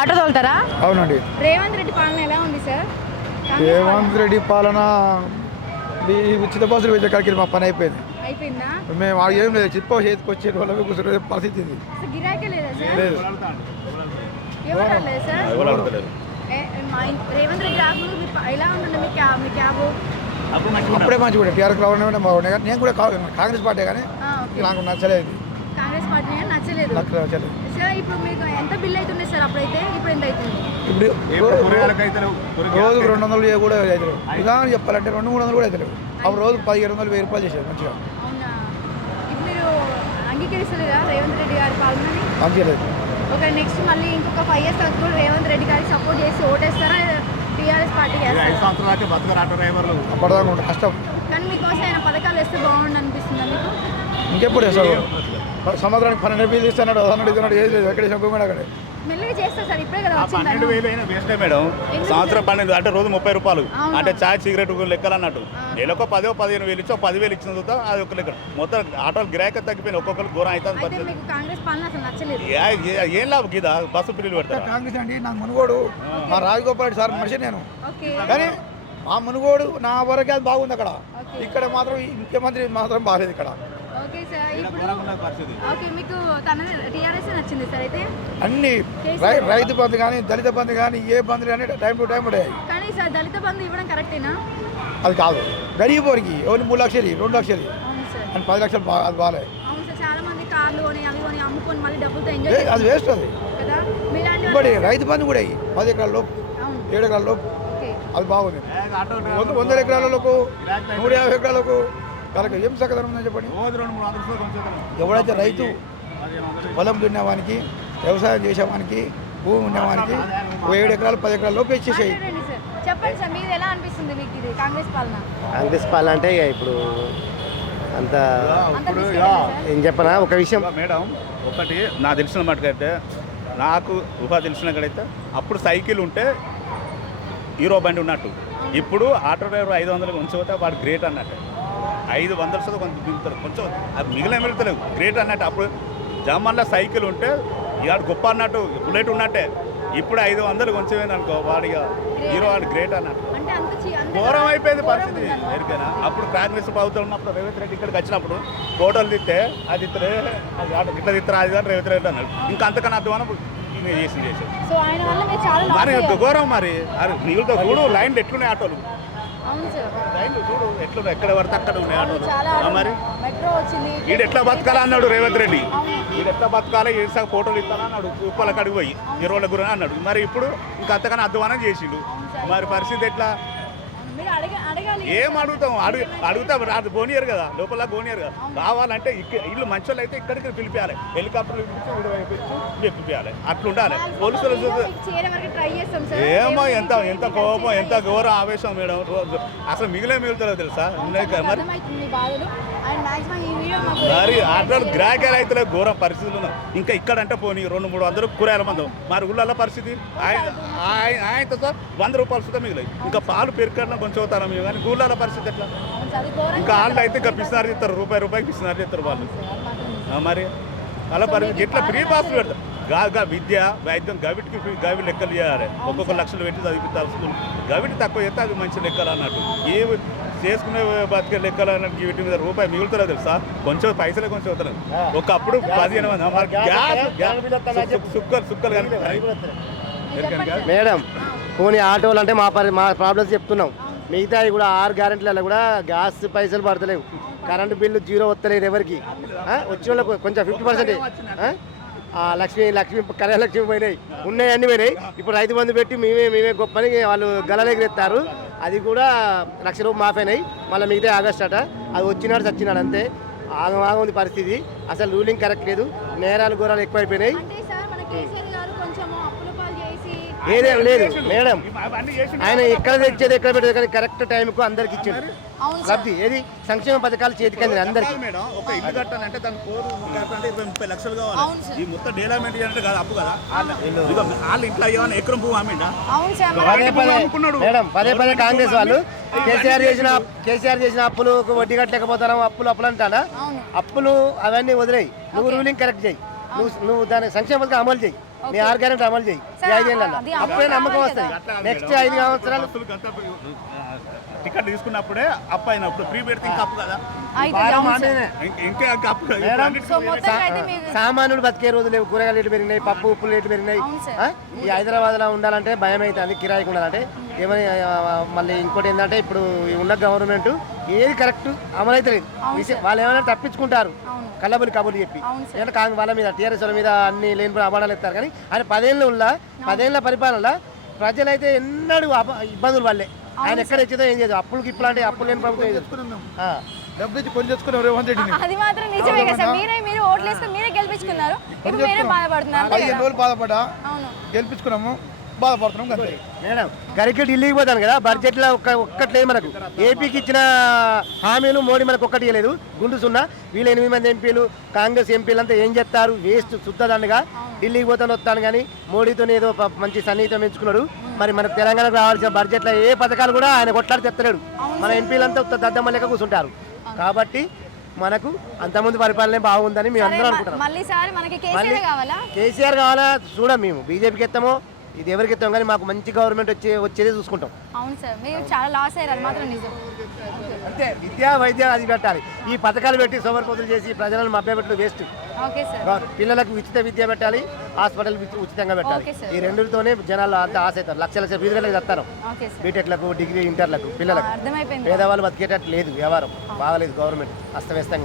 Auto తోలుతారా? అవునండి. రేవంత్ రెడ్డి పాలన ఎలా ఉంది సార్? రేవంత్ రెడ్డి పాలన ఈ ఉచిత బస్సులు వచ్చే కాడికి మా పని అయిపోయింది. అయిపోయిందా? మేము ఏం లేదు, చిప్ప చేతికి వచ్చే వాళ్ళకి కూర్చునే పరిస్థితి ఇది గిరాకీ లేదా సార్? లేదు. ఎవరు లేదు సార్? రేవంత్ రెడ్డి రాకుండా ఎలా ఉంటుంది మీ క్యాబ్? అప్పుడే మంచిగా ఉండే టీఆర్ఎస్ రావడం బాగుండే, కానీ నేను కూడా కాంగ్రెస్ పార్టీ, కానీ నాకు నచ్చలేదు. కాంగ్రెస్ పార్టీ నచ్చలేదు. నాకు నచ్చలేదు సార్. ఇప్పుడు మీకు ఎంత బిల్ అవుతుంది సార్? అప్పుడైతే ఇప్పుడు ఎంత అవుతుంది? ఇప్పుడు రోజు 200 కూడా అవుతలేవు. ఉదాహరణ చెప్పాలంటే 200-300 కూడా అవుతలేవు. అప్పుడు రోజు 1700-1000 రూపాయలు చేసేది మంచిగా. అవునా? ఇప్పుడు మీరు అంగీకరిస్తలేరా రేవంత్ రెడ్డి గారి పాలనని? అంతేలేదు. ఒక నెక్స్ట్ మళ్ళీ ఇంకొక 5 years తర్వాత కూడా రేవంత్ రెడ్డి గారికి సపోర్ట్ చేసి ఓటేస్తారా? టీఆర్ఎస్ పార్టీ అప్పటిదాకా ఉంటుంది కష్టం. కానీ మీకోసం ఆయన పథకాలు వేస్తే బాగుండు అనిపిస్తుందా మీకు? ఇంకెప్పుడు వేస్తాడు? సంవత్సరానికి 12 రూపాయలు ఇస్తున్నాడు, అదన్నాడు ఇస్తున్నాడు, ఏది లేదు. ఎక్కడ చెప్పాడు అక్కడ మెల్లగా చేస్తారు సార్. ఇప్పుడే కదా వచ్చింది. 12,000 అయినా వేస్టే మేడం. సంవత్సరం 12 అంటే రోజు 30 రూపాయలు అంటే చాయ్ సిగరెట్ లెక్కలు అన్నట్టు. నెలకు 10,000-15,000 ఇచ్చో 10,000 ఇచ్చిన తర్వాత అది ఒక లెక్క. మొత్తం ఆటోలు గిరాకీ తగ్గిపోయిన ఒక్కొక్కరు ఘోరం అవుతుంది పరిస్థితి. మీకు కాంగ్రెస్ పాలన అసలు నచ్చలేదు? ఏం లాభం గీదా బస్సు పిల్లలు పెడతారు. కాంగ్రెస్ అండి నాకు మునుగోడు మా రాజగోపాల్ రెడ్డి సార్ మనిషి నేను, ఓకే. కానీ ఆ మునుగోడు నా వరకే అది బాగుంది. అక్కడ ఇక్కడ మాత్రం ఈ ముఖ్యమంత్రి మాత్రం బాగాలేదు ఇక్కడ. Okay sir. ఇప్పుడు ఓకే, మీకు తన టీఆర్ఎస్ నచ్చింది సార్ అయితే? అన్ని రైతు బంధు కానీ దళిత బంధు కానీ ఏ బంధు కానీ టైం టు టైం ఉండేవి. కానీ సార్ దళిత బంధు ఇవ్వడం కరెక్టేనా? అది కాదు, గరీబ్ వారికి ఎవరు 3 లక్షలు 2 లక్షలు అవును సార్. అని 10 లక్షలు అది బాగాలేదు. అవును సార్. చాలా మంది కార్లు కొని అవి కొని అమ్ముకొని మళ్ళీ డబ్బులతో ఎంజాయ్ అది వేస్ట్ అది కదా. మీలాంటి ఇంకోటి రైతు బంధు కూడా 10 ఎకరాల లోపు, అవును. 7 ఎకరాల లోపు ఓకే. అది బాగుంది. 100 ఎకరాలకు 150 ఎకరాలకు కనుక ఏం సగదనం ఉందని చెప్పండి. ఎవడైతే రైతు పొలం దున్నేవానికి, వ్యవసాయం చేసేవానికి, భూమి ఉండేవానికి 7 ఎకరాలు 10 ఎకరాల లోపు ఇచ్చేసాయి. మాట్లాడండి సార్. చెప్పండి సార్, మీరు ఎలా అనిపిస్తుంది మీకు ఇది కాంగ్రెస్ పాలన? కాంగ్రెస్ పాలన అంటే ఇక ఇప్పుడు అంత ఏం చెప్పనా ఒక విషయం మేడం. ఒకటి నాకు తెలిసిన మటుకైతే, నాకు ఉపాధి తెలిసినక్కడైతే అప్పుడు సైకిల్ ఉంటే హీరో బండి ఉన్నట్టు. ఇప్పుడు ఆటో డ్రైవర్ 500 ఉంచిపోతే వాడు గ్రేట్ అన్నట్టు. 500 కొంచెం మిగులుతారు, కొంచెం అది మిగులుతలేవు, గ్రేట్ అన్నట్టు. అప్పుడు జమ్మన్లో సైకిల్ ఉంటే ఇవాడు గొప్ప అన్నట్టు, బుల్లెట్ ఉన్నట్టే. ఇప్పుడు 500 కొంచెమైంది అనుకో, వాడిగా హీరో వాడు గ్రేట్ అన్నట్టు. ఘోరం అయిపోయింది పరిస్థితి. ఎరికైనా అప్పుడు కాంగ్రెస్ ప్రభుత్వం ఉన్నప్పుడు రేవంత్ రెడ్డి ఇక్కడికి వచ్చినప్పుడు ఫోటోలు తిస్తే అది ఇతరే ఇట్లా తిత్తరా అది అని రేవంత్ రెడ్డి అన్నాడు. ఇంకా అంతకన్నా అర్థమని చేసి మరి ఘోరం. మరి అది మిగులుతో చూడు లైన్లు ఎట్లున్నాయి ఆటోలు, లైన్లు చూడు ఎట్లున్నాయి, ఎక్కడ పడితే అక్కడ ఉన్నాయి ఆటోలు. మరి వీడు ఎట్లా బతకాలా అన్నాడు రేవంత్ రెడ్డి. వీడు ఎట్లా బతకాలి, ఏసాక ఫోటోలు ఇస్తాను అన్నాడు, ఉప్పల కడిగి పోయి 20 గురి అన్నాడు. మరి ఇప్పుడు ఇంకా అంతకన్నా అధ్వానం చేసిండు. మరి పరిస్థితి ఎట్లా? ఏం అడుగుతాం? అడుగుతాం అది పోనీయరు కదా, లోపల పోనీయరు కదా. కావాలంటే ఇల్లు మంచోళ్ళు అయితే ఇక్కడికి పిలిపించాలి, హెలికాప్టర్లు పిలిపించాలి, అట్లుండాలి. పోలీసులు ఏమో ఎంత ఎంత కోపం, ఎంత ఘోర ఆవేశం మేడం. అసలు మిగులుతుందో తెలుసా? మరి మరి ఆటోలు గ్రాకేలు అయితే ఘోరం పరిస్థితులు ఉన్నాయి. ఇంకా ఇక్కడంటే పోనీ 200-300 కూరగాయల మందం. మరి ఊళ్ళల్లో పరిస్థితి ఆయనతో 100 రూపాయలు సుతా మిగిలాయి. ఇంకా పాలు పెరికడం కొంచెం అవుతారా మేము, కానీ ఊళ్ళల్లో పరిస్థితి ఎట్లా? ఇంకా వాళ్ళు అయితే ఇంకా పిస్తున్నారు చెప్తారు, రూపాయికి పిస్తున్నారు చెప్తారు వాళ్ళు. మరి అలా పరిస్థితి ఎట్లా ఫ్రీ పాసులు పెడతారు. విద్య వైద్యం గవిటికి గవి లెక్కలు చేయాలి. ఒక్కొక్క లక్షలు పెట్టి చదివిస్తారు స్కూల్. గవిటి తక్కువ చేస్తే అది మంచి లెక్కలు అన్నట్టు. ఏ చేసుకునే బతికే లెక్కలు అన్నట్టు వీటి మీద రూపాయి మిగులుతారో తెలుసా? కొంచెం పైసలే కొంచెం అవుతారు. ఒకప్పుడు 15 మంది సుక్కలు కనిపిస్తాయి మేడం. పోనీ ఆటోలు అంటే మా ప్రాబ్లమ్స్ చెప్తున్నాం. మిగతావి కూడా 6 గ్యారెంటీలలో కూడా గ్యాస్ పైసలు పడతలేవు, కరెంటు బిల్లు 0 వస్తలేదు ఎవరికి. వచ్చిన వాళ్ళకు కొంచెం 50% లక్ష్మి కళ్యాణలక్ష్మి పోయినాయి, ఉన్నాయి అన్నీ పోయినాయి. ఇప్పుడు రైతు బంధు పెట్టి మేమే గొప్పని వాళ్ళు గలలేగిరెత్తారు. అది కూడా 1,00,000 రూపాయలు మాఫైనాయి. మళ్ళీ మిగతా ఆగస్ట్ అట, అది వచ్చినాడు చచ్చినాడు అంతే. ఆగం ఉంది పరిస్థితి. అసలు రూలింగ్ కరెక్ట్ లేదు, నేరాలు ఘోరాలు ఎక్కువైపోయినాయి. ఏదేం లేదు మేడం, ఆయన ఎక్కడ తెచ్చేది ఎక్కడ పెట్టేది, కానీ కరెక్ట్ టైంకు అందరికి ఇచ్చింది లబ్ధి. ఏది సంక్షేమ పథకాలు చేతికి అంది అందరికి. మేడం ఒక ఇల్లు కట్టాలంటే దాని 20-30 లక్షలు కావాలి. ఈ మొత్తం డెవలప్మెంట్ చేయాలంటే కాదు అప్పు కదా. వాళ్ళు ఇంట్లో అయ్యేవని ఎకరం పువ్వు అమ్మిండా మేడం. పదే కాంగ్రెస్ వాళ్ళు కేసీఆర్ చేసిన అప్పులు వడ్డీ కట్టలేకపోతారా, అప్పులు అంటాడా? అప్పులు అవన్నీ వదిలేయి, నువ్వు రూలింగ్ కరెక్ట్ చేయి, నువ్వు దాని సంక్షేమ పథకం అమలు చేయి. నీ 6 గ్యారెంటీ అమలు చేయి ఈ 5 ఏళ్ళలో అది అప్పుడే నమ్మకం అమలు వస్తుంది కదా. నెక్స్ట్ 5 సంవత్సరాలు టికెట్ తీసుకున్నప్పుడే అప్పు అయినప్పుడు ప్రీ పెడితే ఇంకా అప్పు కదా అయితే బాగా అవును సార్. మాటేనే. ఇంకా అప్పు కదా. మేడం, సో మొత్తం అయితే మీరు సామాన్యుడు బతికే రోజు లేవు కూరగాయలు రేట్లు పెరిగినాయి పప్పు ఉప్పులు రేట్లు పెరిగినాయి అవును సార్. ఆ? ఈ హైదరాబాద్లో ఉండాలంటే భయం అవుతుంది కిరాయికి ఉండాలంటే ఏమని మళ్ళీ ఇంకోటి ఏంటంటే ఇప్పుడు ఈ ఉన్న గవర్నమెంట్ ఏది కరెక్ట్ అమలు అయితే లేదు వాళ్ళు ఏమైనా తప్పించుకుంటారు అవును. కళ్ళబులి కబుర్లు చెప్పి అవును సార్. ఎందుకంటే కాంగ్రెస్ వాళ్ళ మీద టీఆర్ఎస్ వాళ్ళ మీద అన్ని లేని అవార్డాలు ఇస్తారు కానీ ఆయన 10 ఏళ్ళ పరిపాలనలో ప్రజలైతే ఎన్నడూ ఇబ్బందులు వాళ్ళే ఆయన ఎక్కడ ఇచ్చేదో ఏం చేయదు అప్పులకి ఇప్పుడు అంటే అప్పులు లేని ప్రభుత్వం ఏం చేయదు. ఆ. డబ్బు ఇచ్చి కొని తెచ్చుకున్నాం రేవంత్ రెడ్డిని అది మాత్రం నిజమే కదా సార్. మీరు ఓట్లు వేసుకొని మీరే గెలిపించుకున్నారు. ఇప్పుడు మీరే బాధపడుతున్నారు అంతే 15 కదా? రోజులు బాధపడ్డా అవును. గెలిపించుకున్నాము బాధపడుతున్నాం అంతే. మేడం గరికి ఢిల్లీకి పోతాను కదా బడ్జెట్లో ఒక్కటి లేదు మనకు ఏపీకి ఇచ్చిన హామీలు మోడీ మనకు ఒక్కటి ఇవ్వలేదు గుండు సున్నా వీళ్ళు 8 మంది ఎంపీలు కాంగ్రెస్ ఎంపీలు అంతా ఏం చేస్తారు వేస్ట్ శుద్ధదండగా ఢిల్లీకి పోతాను వస్తాను కానీ మోడీతో ఏదో మంచి సన్నిహితం ఎంచుకున్నాడు మరి మనకు తెలంగాణకు రావాల్సిన బడ్జెట్లో ఏ పథకాలు కూడా ఆయన కొట్లాడి తెత్తలేడు మన ఎంపీలంతా దద్దమ్మ లెక్క కూర్చుంటారు కాబట్టి మనకు అంతకుముందు పరిపాలన బాగుందని మేము అందరం అనుకుంటున్నాం మళ్ళీ సార్ మనకి కేసీఆర్ కావాలా? కేసీఆర్ కావాలా చూడం మేము బీజేపీకి ఎత్తామో ఇది ఎవరికి ఎత్తాం కానీ మాకు మంచి గవర్నమెంట్ వచ్చేదే చూసుకుంటాం అవును సార్. మీరు చాలా లాస్ అయ్యారు అది మాత్రం నిజం. అంతే విద్యా వైద్యం అది పెట్టాలి ఈ పథకాలు పెట్టి సోమరిపోతులు చేసి ప్రజలను మభ్యపెట్టడం వేస్ట్ ఓకే సార్. పిల్లలకు ఉచిత విద్య పెట్టాలి హాస్పిటల్ ఉచితంగా పెట్టాలి ఓకే సార్. ఈ రెండుతోనే జనాలు అంత ఆశ అవుతారు లక్షల ఫీజులకు తెస్తారు ఓకే సార్. బీటెక్లకు డిగ్రీ ఇంటర్లకు పిల్లలకు అర్థమైపోయింది. పేదవాళ్ళు బతికేటట్టు లేదు వ్యవహారం బాగలేదు గవర్నమెంట్ అస్తవ్యస్తంగా